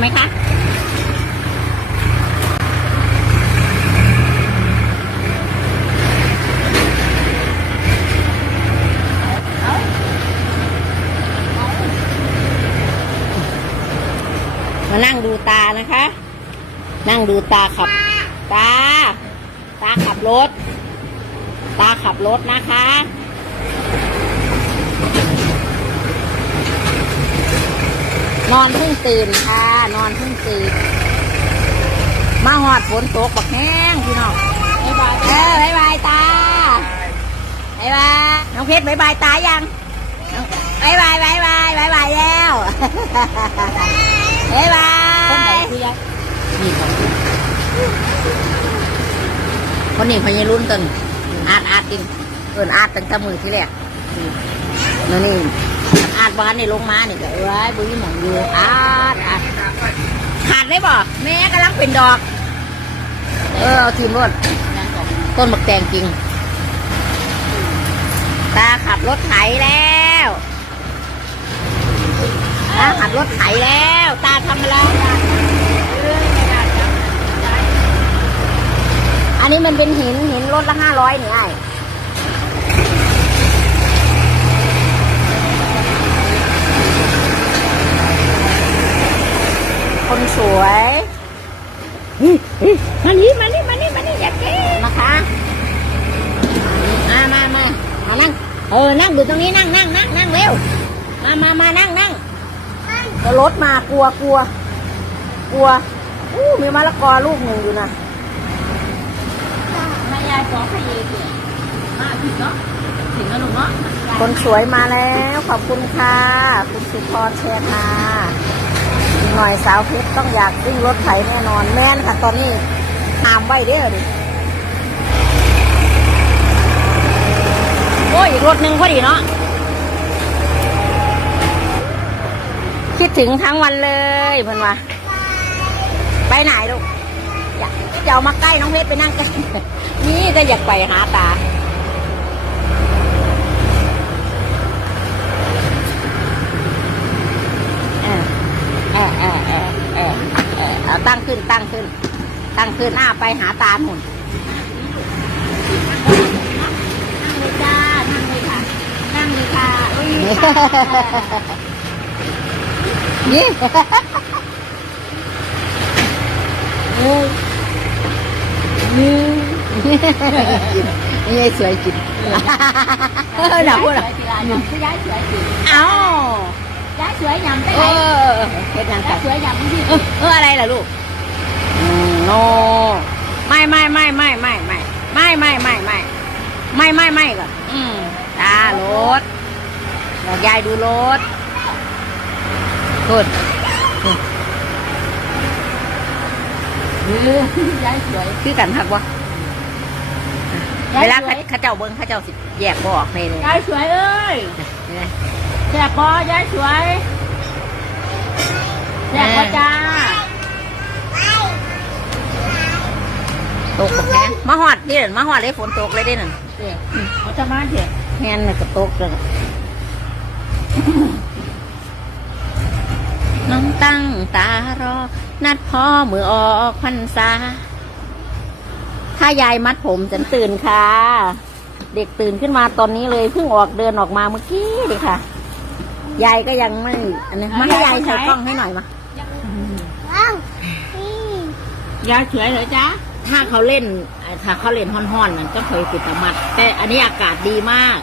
ไหมคะมานั่งดูตานะคะ นั่งดูตาขับ ตา ตาขับรถ ตาขับรถนะคะ นอนเพิ่งตื่นค่ะ นอนเพิ่งตื่น มาหอดฝนตกบักแห้งพี่น้องบายบายเออบายบายตาบายบายน้องเพชรบายบายตายังบายบายบายบายบายบายแล้วบายบายคนไหนคือยายนี่ค่ะคนนี้พญารุ่นต้นอาดอาดจริงเอินอาดตั้งแต่มือที่แรกนี่ อาดบ้านนี่ลงมานี่ก็เอ้ยบุ้ยหมองอยู่อาดอาดขาดได้บ่แม่กำลังเป็นดอก เออเอาทีมรถต้นบักแตงจริง ตาขับรถไถแล้วตาขับรถไถแล้ว ตาทำอะไรอันนี้มันเป็นหินหินรถละห้าร้อยนี่ไอ้ คนสวยมานี่มานี่มานี่มานี่อย่าเก้นะคะมามามามานั่ง เออ นั่งอยู่ตรงนี้นั่งนั่งนั่งนั่งเร็ว มามามานั่งนั่งก็รถมากลัวกลัว กลัว อู้มีมะละกอลูกหนึ่งอยู่นะแม่ยายบอกให้เยอะมาถึงเนาะถึงแล้วลูกเนาะคนสวยมาแล้ว ขอบคุณค่ะ คุณสุพรแชร์มาอีกห น่อยสาวเพชรต้องอยากวิ่งรถไถแน่นอนแม่นค่ะ ตอนนี้หามไว้เด้อดิโอ้ยอีกรถหนึ่งพอดีเนาะคิดถึงทั้งวันเลยเพื่อนว่าไปไหนลูกอยากจะเอามาใกล้น้องเพชรไปนั่งใกล้นี่ก็อยากไปหาตา เออเออเออเออเออเออเอา ตั้งขึ้นตั้งขึ้น ตั้งขึ้นหน้าไปหาตาหนุนนั่งเลยจ้านั่งเลยค่ะ นั่งเลยค่ะอุ้ยนี่เอ้ยนี่นี่สวยจริงเออหนาพูดสอะวยสิล่ะยำคือยายสวยสิเอ้า ยายสวยยำได้เอไหมอเฮ็ดนางยากัยนสวยยำที่เออเอออะไรล่ะลูกอืมโนไม่ไม่ไม่ไม่ไม่ไม่ไม่ไม่ไม่ไม่ไม่ไม่ไม่ก่อนอืมตารถบอกยายดูรถพูดยายสวยคือกันทักวะเวลาเขาเขาเจ้าเบิ้งเขาเจ้าสิแยกบออกเลยเลยยายสวยเอ้ย แซ่บปอยายสวยแซ่บปอจ้าตกบอกแห้งมาหอดนี่เด่นมาหอดเลยฝนตกเลยเด่นเดี๋ยวเขาจะมาเถอะแห้งเลยก็ตกเลยน้องตั้งตารอ นัดพ่อมือออกพรรษาถ้ายายมัดผมฉันตื่นค่ะ เด็กตื่นขึ้นมาตอนนี้เลยเพิ่งออกเดินออกมาเมื่อกี้เลยค่ะ ยายก็ยังไม่อันนี้มาให้ยายใส่กล้องให้หน่อยมา ยายสวยเหรอจ๊ะถ้าเขาเล่น ถ้าเขาเล่นฮ้อนๆนั่นก็เคยติดตะมัด แต่อันนี้อากาศดีมาก